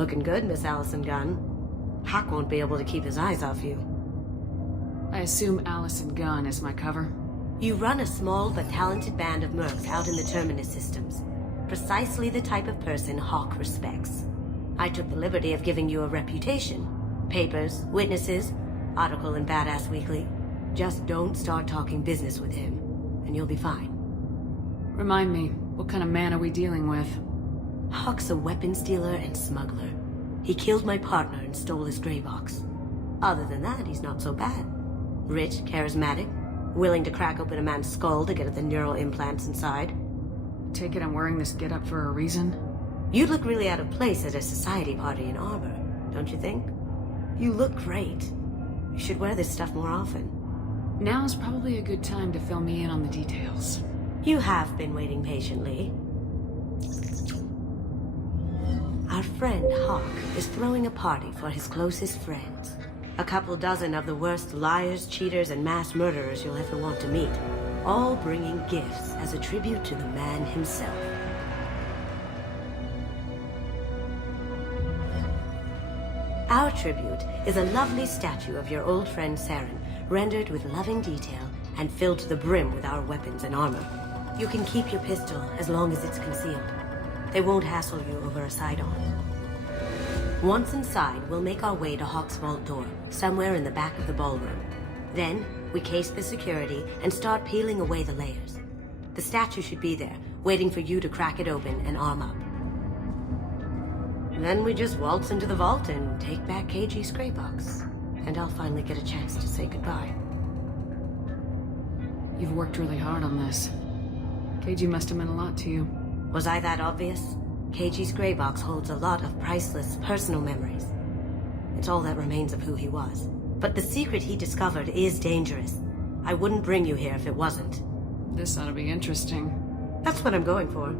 Looking good, Miss Allison Gunn. Hawk won't be able to keep his eyes off you. I assume Allison Gunn is my cover? You run a small but talented band of mercs out in the Terminus systems. Precisely the type of person Hawk respects. I took the liberty of giving you a reputation. Papers, witnesses, article in Badass Weekly. Just don't start talking business with him, and you'll be fine. Remind me, what kind of man are we dealing with? Hawk's a weapons dealer and smuggler. He killed my partner and stole his gray box. Other than that, he's not so bad. Rich, charismatic, willing to crack open a man's skull to get at the neural implants inside. Take it I'm wearing this getup for a reason? You look really out of place at a society party in armor, don't you think? You look great. You should wear this stuff more often. Now's probably a good time to fill me in on the details. You have been waiting patiently. Our friend Hawk is throwing a party for his closest friends. A couple dozen of the worst liars, cheaters, and mass murderers you'll ever want to meet. All bringing gifts as a tribute to the man himself. Our tribute is a lovely statue of your old friend Saren, rendered with loving detail and filled to the brim with our weapons and armor. You can keep your pistol as long as it's concealed. They won't hassle you over a side-on. Once inside, we'll make our way to Hawk's vault door, somewhere in the back of the ballroom. Then, we case the security and start peeling away the layers. The statue should be there, waiting for you to crack it open and arm up. Then we just waltz into the vault and take back KG's gray box. And I'll finally get a chance to say goodbye. You've worked really hard on this. KG must have meant a lot to you. Was I that obvious? KG's gray box holds a lot of priceless personal memories. It's all that remains of who he was. But the secret he discovered is dangerous. I wouldn't bring you here if it wasn't. This ought to be interesting. That's what I'm going for.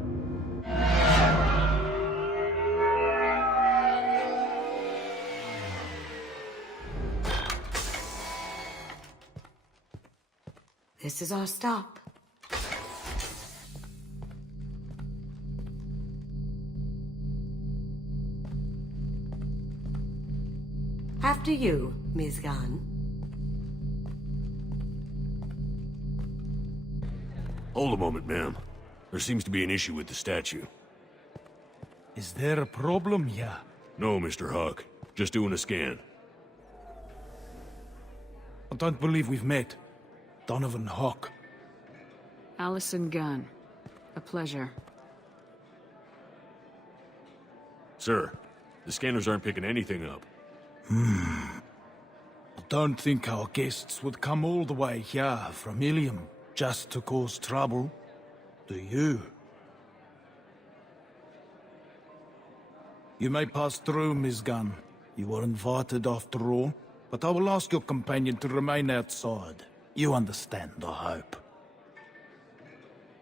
This is our stop. After you, Ms. Gunn. Hold a moment, ma'am. There seems to be an issue with the statue. Is there a problem here? No, Mr. Hawk. Just doing a scan. I don't believe we've met. Donovan Hawk. Allison Gunn. A pleasure. Sir, the scanners aren't picking anything up. I don't think our guests would come all the way here from Ilium. just to cause trouble, do you? You may pass through, Miss Gunn. You were invited after all, but I will ask your companion to remain outside. You understand, I hope.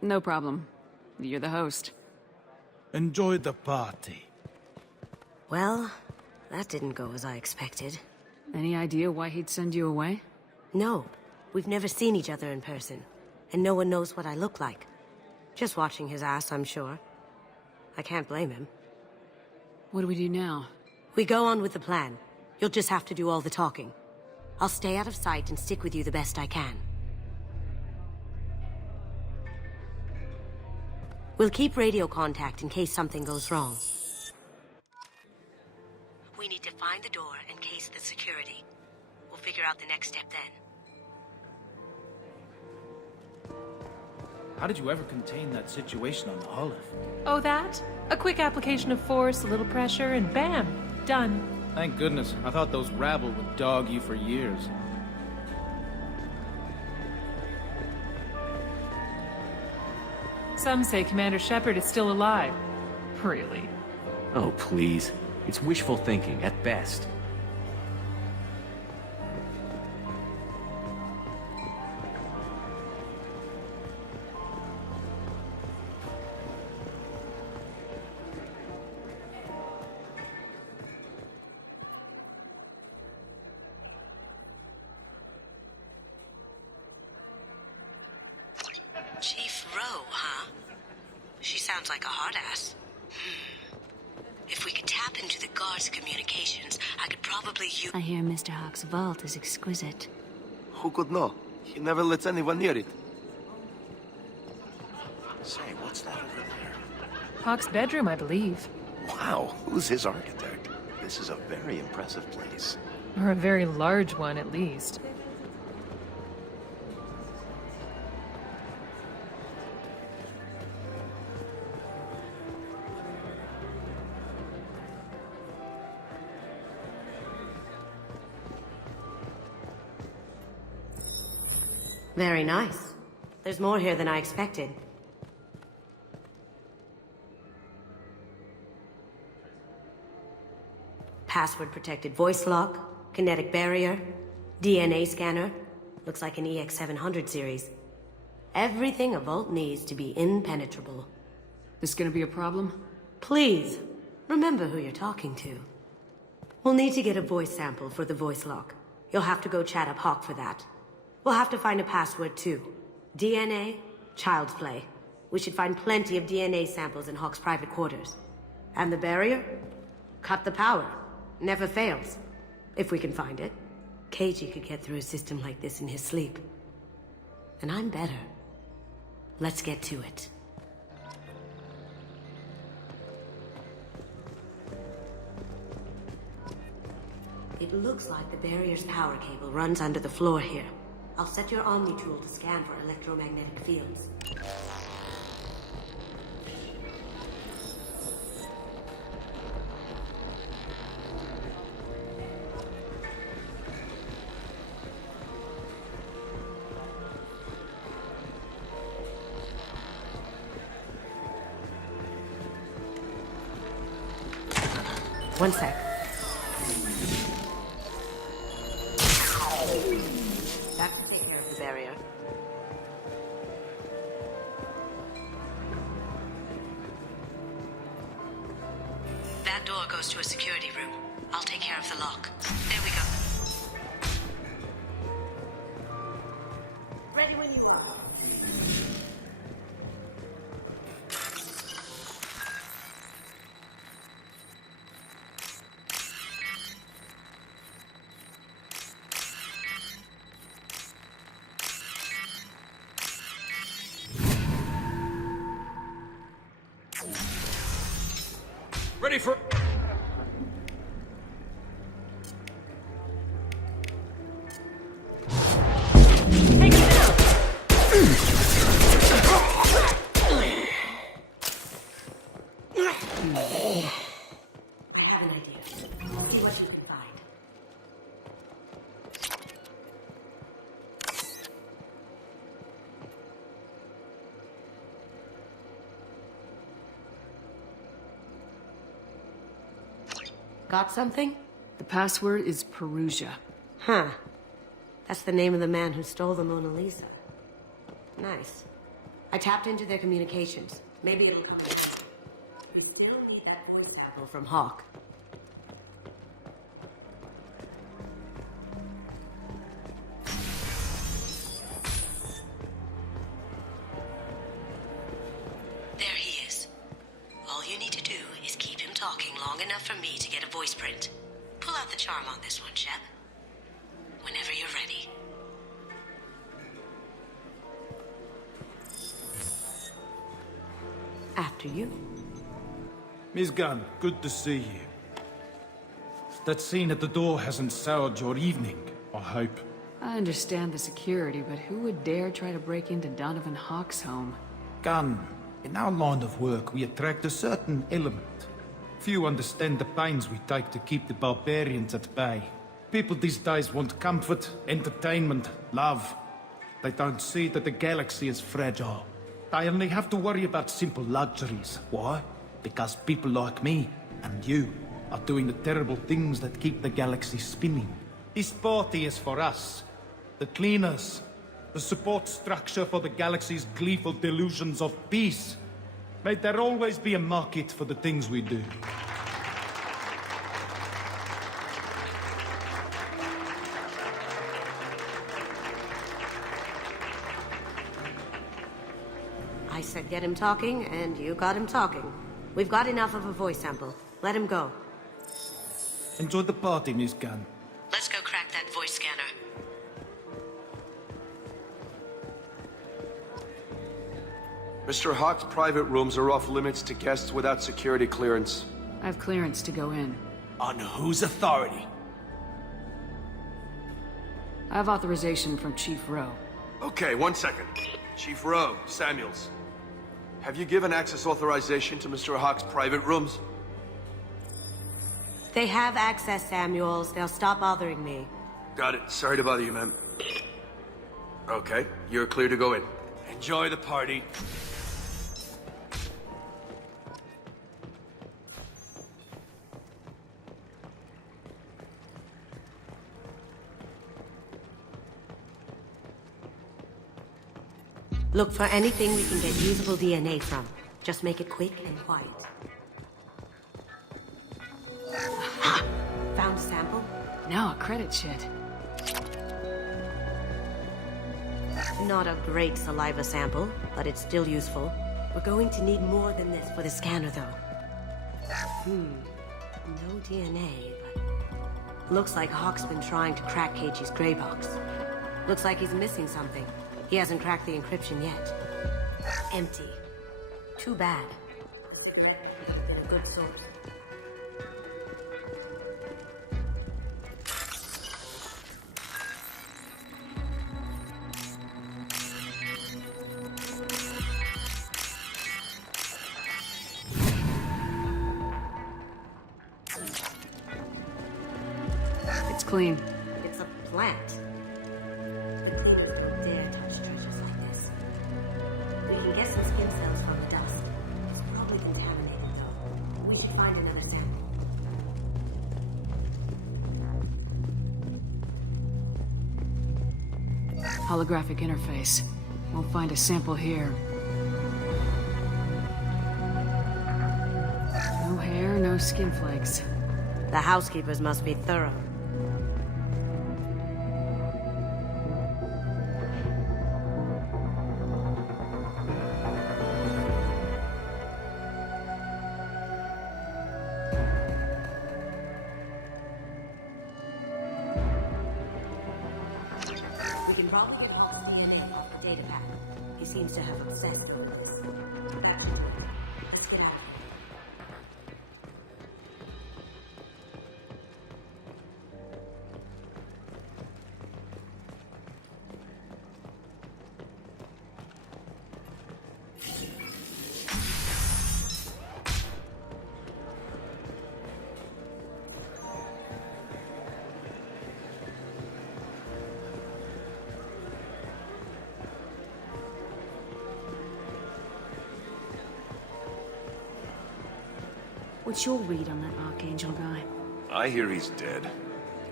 No problem. You're the host. Enjoy the party. Well, that didn't go as I expected. Any idea why he'd send you away? No, we've never seen each other in person, and no one knows what I look like. Just watching his ass, I'm sure. I can't blame him. What do we do now? We go on with the plan. You'll just have to do all the talking. I'll stay out of sight and stick with you the best I can. We'll keep radio contact in case something goes wrong. We need to find the door and case the security. We'll figure out the next step then. How did you ever contain that situation on the Olive? Oh, that? A quick application of force, a little pressure, and bam! Done. Thank goodness. I thought those rabble would dog you for years. Some say Commander Shepard is still alive. Really? Oh, please. It's wishful thinking, at best. Chief Rowe, huh? She sounds like a hard ass. If we could tap into the guard's communications, I could probably use... I hear Mr. Hawk's vault is exquisite. Who could know? He never lets anyone near it. Say, what's that over there? Hawk's bedroom, I believe. Wow, who's his architect? This is a very impressive place. Or a very large one, at least. Very nice. There's more here than I expected. Password-protected voice lock, kinetic barrier, DNA scanner. Looks like an EX-700 series. Everything a vault needs to be impenetrable. This gonna be a problem? Please, remember who you're talking to. We'll need to get a voice sample for the voice lock. You'll have to go chat up Hawk for that. We'll have to find a password too. DNA, child's play. We should find plenty of DNA samples in Hawk's private quarters. And the barrier? Cut the power. Never fails. If we can find it. KG could get through a system like this in his sleep. And I'm better. Let's get to it. It looks like the barrier's power cable runs under the floor here. I'll set your Omni tool to scan for electromagnetic fields. One sec. That will take care of the barrier. That door goes to a security room. I'll take care of the lock. There we go. Ready when you are. Ready for... Take it down! I have an idea. See what you can find. Got something? The password is Perugia. Huh. That's the name of the man who stole the Mona Lisa. Nice. I tapped into their communications. Maybe it'll come in. We still need that voice sample from Hawk. There he is. All you need to do is keep him talking long enough for me to get a voice print. Pull out the charm on this one, Shep. Whenever you're ready. After you. Miss Gunn, good to see you. That scene at the door hasn't soured your evening, I hope. I understand the security, but who would dare try to break into Donovan Hawk's home? Gunn, in our line of work, we attract a certain element. Few understand the pains we take to keep the barbarians at bay. People these days want comfort, entertainment, love. They don't see that the galaxy is fragile. They only have to worry about simple luxuries. Why? Because people like me and you are doing the terrible things that keep the galaxy spinning. This party is for us, the cleaners, the support structure for the galaxy's gleeful delusions of peace. May there always be a market for the things we do. I said get him talking, and you got him talking. We've got enough of a voice sample. Let him go. Enjoy the party, Miss Gunn. Let's go crack that voice scanner. Mr. Hawk's private rooms are off limits to guests without security clearance. I have clearance to go in. On whose authority? I have authorization from Chief Rowe. Okay, 1 second. Chief Rowe, Samuels. Have you given access authorization to Mr. Hawk's private rooms? They have access, Samuels. They'll stop bothering me. Got it. Sorry to bother you, ma'am. Okay, you're clear to go in. Enjoy the party. Look for anything we can get usable DNA from. Just make it quick and quiet. Ha! Found a sample? Now a credit sheet. Not a great saliva sample, but it's still useful. We're going to need more than this for the scanner, though. No DNA, but... Looks like Hawk's been trying to crack Keiji's gray box. Looks like he's missing something. He hasn't cracked the encryption yet. Empty. Too bad. Been a good source. It's clean. It's a plant. The cleaners don't dare touch treasures like this. We can get some skin cells from the dust. It's probably contaminated, though. We should find another sample. Holographic interface. Won't find a sample here. No hair, no skin flakes. The housekeepers must be thorough. We can probably pull something off the data pad. He seems to have obsessed with this. Let's get out. What's your read on that Archangel guy? I hear he's dead.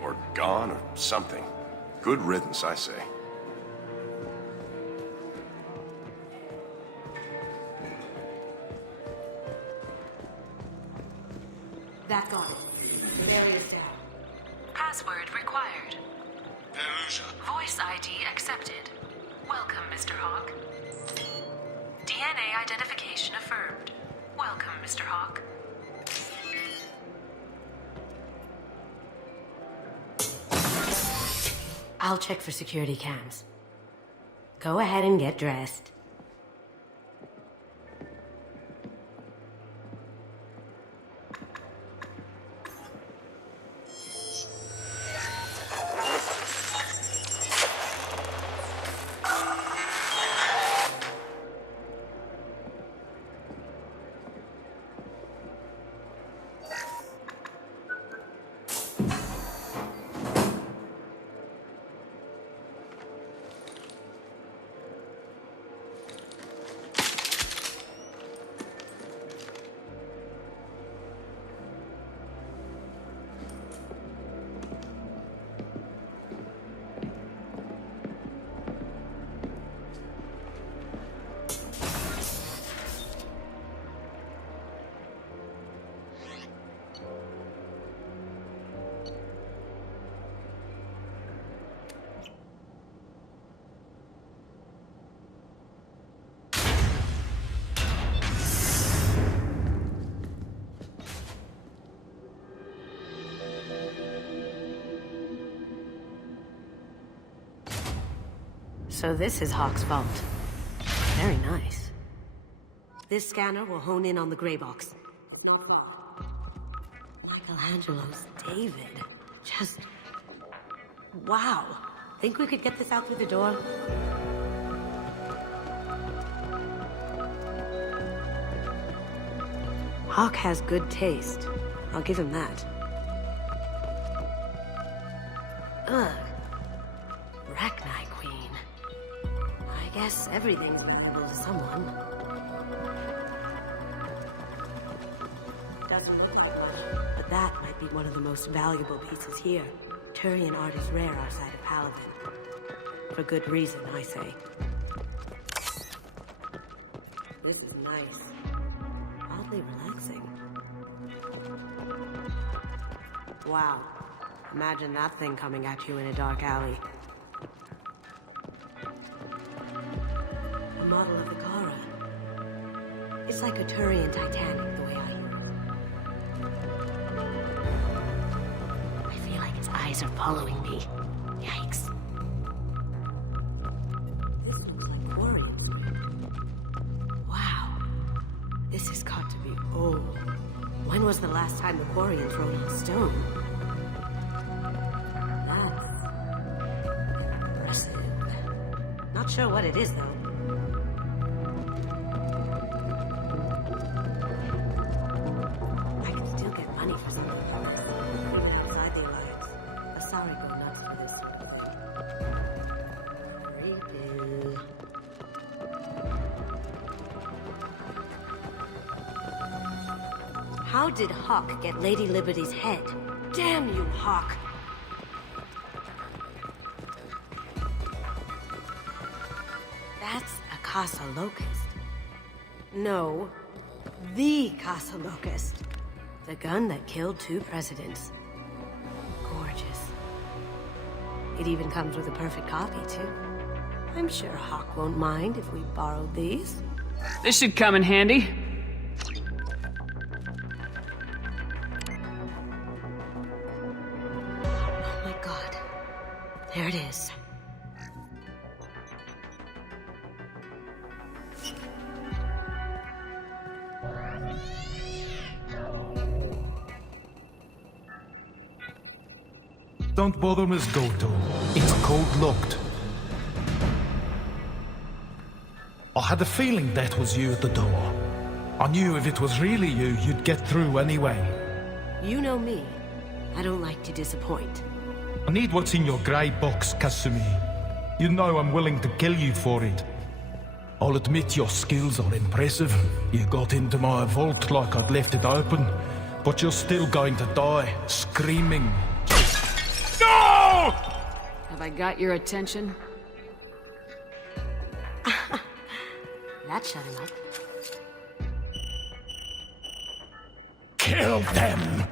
Or gone, or something. Good riddance, I say. That got it. The area's down. Password required. Voice ID accepted. Welcome, Mr. Hawk. DNA identification affirmed. Welcome, Mr. Hawk. I'll check for security cams. Go ahead and get dressed. So this is Hawk's vault. Very nice. This scanner will hone in on the gray box. Not far. Michelangelo's David. Just... wow. Think we could get this out through the door? Hawk has good taste. I'll give him that. Ugh. Rachni Queen. I guess everything's valuable to someone. Doesn't look like much, but that might be one of the most valuable pieces here. Turian art is rare outside of Paladin. For good reason, I say. This is nice. Oddly relaxing. Wow. Imagine that thing coming at you in a dark alley. A model of the Kara. It's like a Turian Titanic, the way I hear it. I feel like its eyes are following me. Yikes. This looks like Quarians. Wow. This has got to be old. When was the last time the Quarians wrote on stone? That's impressive. Not sure what it is, though. I can still get money for something. Even outside the Alliance. Asari go nuts for this sort of thing. Redo. How did Hawk get Lady Liberty's head? Damn you, Hawk! That's a Casa Locust. No, the Casa Locust. The gun that killed 2 presidents. Gorgeous. It even comes with a perfect copy, too. I'm sure Hawk won't mind if we borrowed these. This should come in handy. Oh my god. There it is. Don't bother, Miss Goto. It's code-locked. I had a feeling that was you at the door. I knew if it was really you, you'd get through anyway. You know me. I don't like to disappoint. I need what's in your grey box, Kasumi. You know I'm willing to kill you for it. I'll admit your skills are impressive. You got into my vault like I'd left it open, But you're still going to die, screaming. No! Have I got your attention? That shut him up. Kill them!